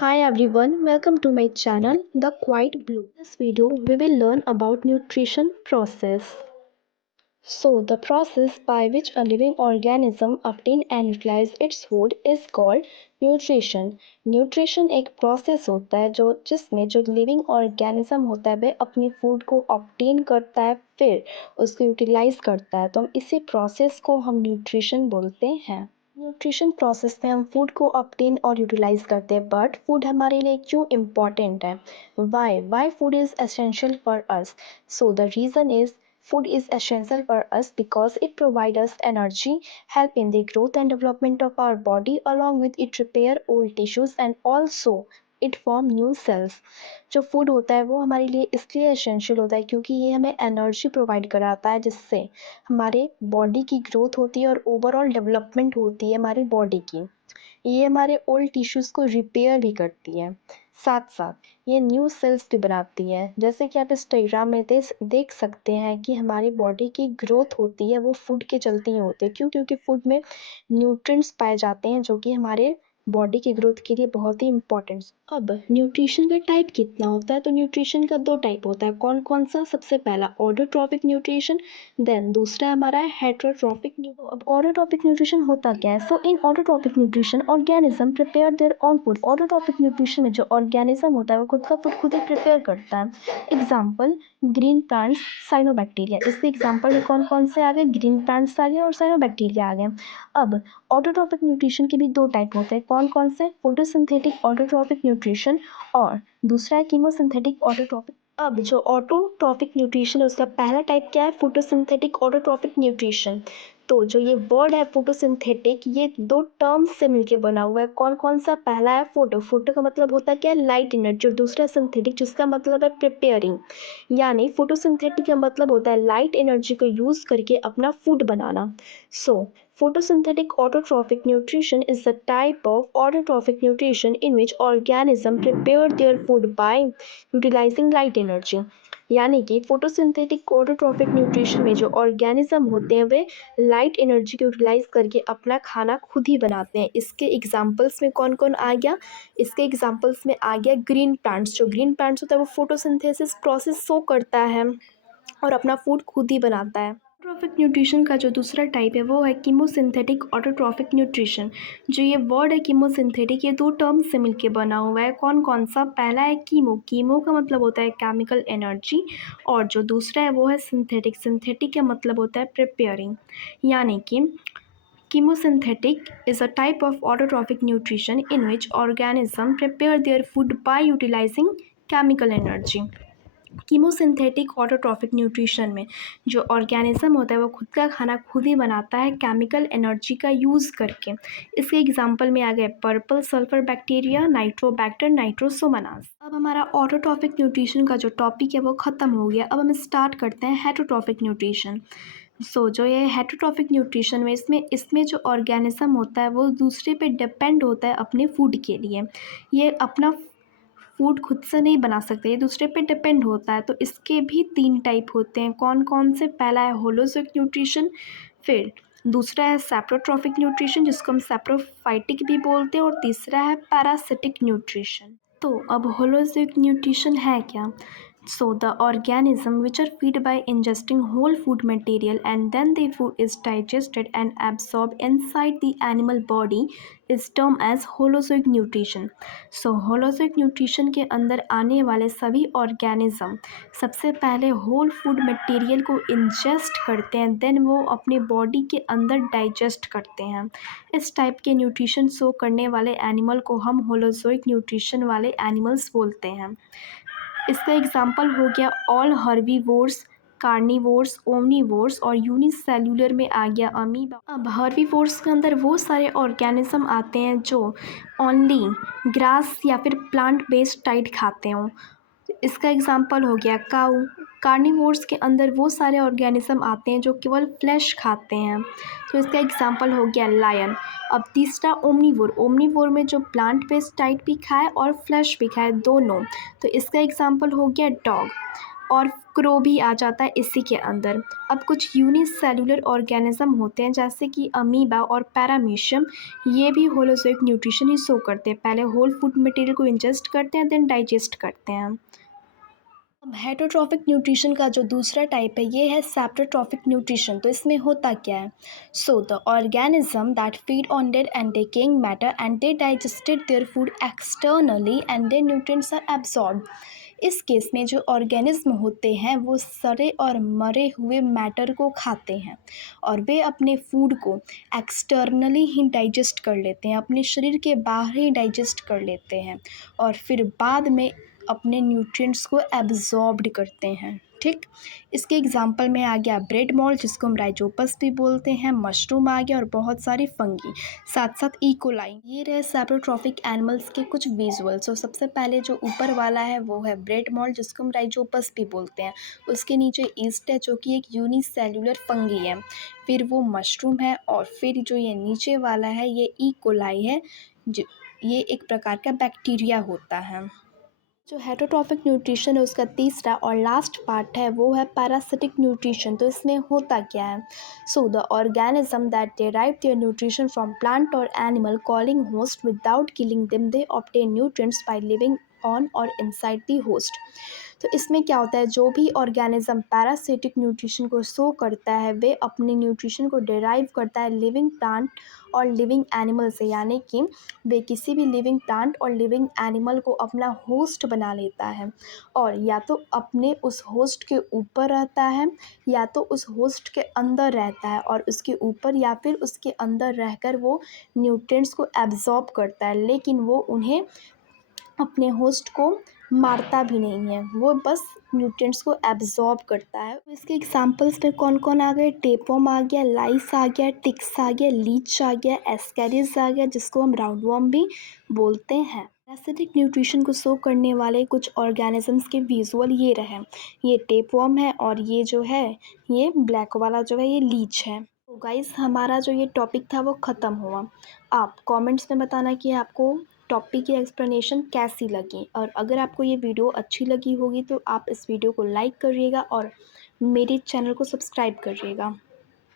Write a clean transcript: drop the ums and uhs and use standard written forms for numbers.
Hi everyone, welcome to my channel The Quiet Blue. In this video we will learn about nutrition process. So the process by which a living organism obtain and utilize its food is called nutrition. Nutrition एक process होता है जिसमें जो living organism होता है वह अपनी food को ऑब्टेन करता है फिर उसको यूटिलाइज करता है तो हम इसी प्रोसेस को हम न्यूट्रिशन बोलते हैं। न्यूट्रिशन प्रोसेस में हम फूड को ऑब्टेन और यूटिलाइज करते हैं बट फूड हमारे लिए क्यों इम्पॉर्टेंट है why food is essential for us so the reason is food is essential for us because it provides us energy, help in the growth and development of our body along with it repair old tissues and also it form new cells. जो food होता है वो हमारे लिए इसलिए essential होता है क्योंकि ये हमें एनर्जी प्रोवाइड कराता है जिससे हमारे बॉडी की ग्रोथ होती है और ओवरऑल डेवलपमेंट होती है हमारी बॉडी की। ये हमारे ओल्ड टिश्यूज़ को रिपेयर भी करती है साथ साथ ये न्यू सेल्स भी बनाती है। जैसे कि आप इस डायग्राम में देख सकते हैं कि हमारी बॉडी की ग्रोथ होती है वो फूड के चलते ही होती है क्योंकि फूड में न्यूट्रिएंट्स पाए जाते हैं जो कि हमारे बॉडी की ग्रोथ के लिए बहुत ही इंपॉर्टेंट। अब न्यूट्रिशन का टाइप कितना होता है तो न्यूट्रिशन का दो टाइप होता है कौन कौन सा। सबसे पहला ऑटोट्रॉफिक न्यूट्रिशन देन दूसरा हमारा है हेटरोट्रॉफिक। अब ऑटोट्रॉफिक न्यूट्रिशन होता क्या है। So in autotrophic nutrition organism prepare their own food. Autotrophic nutrition में जो ऑर्गेनिज्म होता है वो खुद का फूड खुद ही प्रिपेयर करता है। Example green plants cyanobacteria. इसके एग्जाम्पल में कौन कौन से आ गए ग्रीन प्लांट्स आ गए और साइनोबैक्टीरिया आ गए। अब ऑटोट्रॉफिक न्यूट्रिशन के भी दो टाइप होते हैं कौन कौन से। फोटोसिंथेटिक ऑटोट्रॉफिक न्यूट्रिशन और दूसरा है कीमोसिंथेटिक ऑटोट्रॉफिक। अब जो ऑटोट्रॉफिक न्यूट्रिशन है उसका पहला टाइप क्या है फोटोसिंथेटिक ऑटोट्रॉफिक न्यूट्रिशन। तो जो ये वर्ड है फोटोसिंथेटिक ये दो टर्म्स से मिलके बना हुआ है कौन कौन सा। पहला है फोटो का मतलब होता है क्या लाइट एनर्जी और दूसरा सिंथेटिक जिसका मतलब है प्रिपेयरिंग। यानी फोटोसिंथेटिक का मतलब होता है लाइट एनर्जी को यूज करके अपना food banana. So photosynthetic autotrophic nutrition is the type of autotrophic nutrition in which organisms prepare their food by utilizing light energy। यानी कि फोटोसिंथेटिक ऑटोट्रॉफिक न्यूट्रिशन में जो ऑर्गेनिज्म होते हैं वे लाइट एनर्जी को यूटिलाइज करके अपना खाना खुद ही बनाते हैं। इसके एग्जांपल्स में कौन कौन आ गया। इसके एग्जांपल्स में आ गया ग्रीन प्लांट्स। जो ग्रीन प्लांट्स होता है वो फोटोसिंथेसिस प्रोसेस शो करता है और अपना फूड खुद ही बनाता है। ऑटोट्रॉफिक न्यूट्रिशन का जो दूसरा टाइप है वो है कीमोसिंथेटिक ऑटोट्रॉफिक न्यूट्रिशन। जो ये वर्ड है कीमोसिंथेटिक ये दो टर्म से मिलके बना हुआ है कौन कौन सा। पहला है कीमो का मतलब होता है केमिकल एनर्जी और जो दूसरा है वो है सिंथेटिक का मतलब होता है प्रिपेयरिंग। यानी कि chemosynthetic is a type of autotrophic nutrition in which organisms prepare their food by utilizing chemical energy। Chemosynthetic autotrophic nutrition में जो ऑर्गेनिज्म होता है वो खुद का खाना खुद ही बनाता है केमिकल एनर्जी का यूज़ करके। इसके एग्जांपल में आ गए पर्पल सल्फर बैक्टीरिया नाइट्रोबैक्टर नाइट्रोसोमनास। अब हमारा ऑटोट्रॉफिक न्यूट्रिशन का जो टॉपिक है वो ख़त्म हो गया। अब हम स्टार्ट करते हैं हेटरोट्रॉफिक न्यूट्रिशन। जो ये हेटरोट्रॉफिक न्यूट्रिशन में इसमें जो ऑर्गेनिज्म होता है वो दूसरे पे डिपेंड होता है अपने फूड के लिए। ये अपना फूड खुद से नहीं बना सकते ये दूसरे पे डिपेंड होता है। तो इसके भी तीन टाइप होते हैं कौन कौन से। पहला है होलोजिक न्यूट्रिशन फिर दूसरा है सैप्रोट्रॉफिक न्यूट्रिशन जिसको हम सैप्रोफाइटिक भी बोलते हैं और तीसरा है पैरासिटिक न्यूट्रिशन। तो अब होलोजिक न्यूट्रिशन है क्या। So the organism which are fed by ingesting whole food material and then the food is digested and absorbed inside the animal body is termed as holozoic nutrition। So holozoic nutrition के अंदर आने वाले सभी organism सबसे पहले whole food material को ingest करते हैं then वो अपने body के अंदर digest करते हैं। इस टाइप के न्यूट्रिशन शो करने वाले एनिमल को हम होलोजोइक न्यूट्रिशन वाले एनिमल्स बोलते हैं। इसका एग्जाम्पल हो गया ऑल हर्बीवोर्स कार्निवोर्स ओमनीवोर्स और यूनिसेल्यूलर में आ गया अमीबा। अब हर्बीवोर्स के अंदर वो सारे ऑर्गेनिज्म आते हैं जो ओनली ग्रास या फिर प्लांट बेस्ड डाइट खाते हों। इसका एग्जाम्पल हो गया काऊ। कार्निवोर्स के अंदर वो सारे ऑर्गेनिज्म आते हैं जो केवल फ्लैश खाते हैं तो इसका एग्जाम्पल हो गया लायन। अब तीसरा ओमनीवोर में जो प्लांट बेस्ड डाइट भी खाए और फ्लैश भी खाए दोनों तो इसका एग्जाम्पल हो गया डॉग। और क्रो भी आ जाता है इसी के अंदर। अब कुछ यूनिसेलुलर ऑर्गेनिज्म होते हैं जैसे कि अमीबा और पैरामीशियम, ये भी होलोजोइक न्यूट्रिशन ही शो करते हैं। पहले होल फूड मटेरियल को इंजेस्ट करते हैं, देन डाइजेस्ट करते हैं। अब हेटरोट्रॉफिक न्यूट्रिशन का जो दूसरा टाइप है ये है सेप्टोट्रॉफिक न्यूट्रिशन। तो इसमें होता क्या है? So the organism that feed on dead and decaying matter and they digested their food externally and their nutrients are absorb. इस केस में जो ऑर्गेनिज्म होते हैं वो सड़े और मरे हुए मैटर को खाते हैं और वे अपने फूड को एक्सटर्नली ही डाइजेस्ट कर लेते हैं, अपने शरीर के बाहर ही डाइजेस्ट कर लेते हैं और फिर बाद में अपने न्यूट्रिएंट्स को एब्जॉर्ब्ड करते हैं। ठीक, इसके एग्जांपल में आ गया ब्रेड मोल्ड जिसको हम राइजोपस भी बोलते हैं, मशरूम आ गया और बहुत सारी फंगी, साथ साथ इकोलाई। ये रहे सेप्रोट्रॉफिक एनिमल्स के कुछ विजुअल्स। और सबसे पहले जो ऊपर वाला है वो है ब्रेड मोल्ड जिसको हम राइजोपस भी बोलते हैं, उसके नीचे ईस्ट है जो कि एक यूनिसेल्युलर फंगी है, फिर वो मशरूम है और फिर जो ये नीचे वाला है ये इकोलाई है, जो ये एक प्रकार का बैक्टीरिया होता है। जो हेटरोट्रॉफिक न्यूट्रिशन है उसका तीसरा और लास्ट पार्ट है वो है पैरासिटिक न्यूट्रिशन। तो इसमें होता क्या है? So the organism that derive their nutrition from plant or animal calling host without killing them they obtain nutrients by living on or inside the host. तो इसमें क्या होता है, जो भी ऑर्गेनिज्म पैरासिटिक न्यूट्रिशन को शो करता है वे अपने न्यूट्रिशन को डेराइव करता है लिविंग प्लांट और लिविंग एनिमल से, यानी कि वे किसी भी लिविंग प्लांट और लिविंग एनिमल को अपना होस्ट बना लेता है और या तो अपने उस होस्ट के ऊपर रहता है या तो उस होस्ट के अंदर रहता है और उसके ऊपर या फिर उसके अंदर रहकर वो न्यूट्रिएंट्स को एब्जॉर्ब करता है, लेकिन वो उन्हें अपने होस्ट को मारता भी नहीं है, वो बस न्यूट्रिएंट्स को एब्जॉर्ब करता है। तो इसके एग्जांपल्स में कौन कौन आ गए? टेपवर्म आ गया, लाइस आ गया, टिक्स आ गया, लीच आ गया, एस्केरिस आ गया जिसको हम राउंडवर्म भी बोलते हैं। पैरासिटिक न्यूट्रिशन को शो करने वाले कुछ ऑर्गेनिजम्स के विजुअल ये रहे, ये टेपवर्म है और ये जो है ये ब्लैक वाला जो है ये लीच है। तो गाइस हमारा जो ये टॉपिक था वो ख़त्म हुआ। आप कमेंट्स में बताना कि आपको टॉपिक की एक्सप्लेनेशन कैसी लगी, और अगर आपको ये वीडियो अच्छी लगी होगी तो आप इस वीडियो को लाइक करिएगा और मेरे चैनल को सब्सक्राइब करिएगा।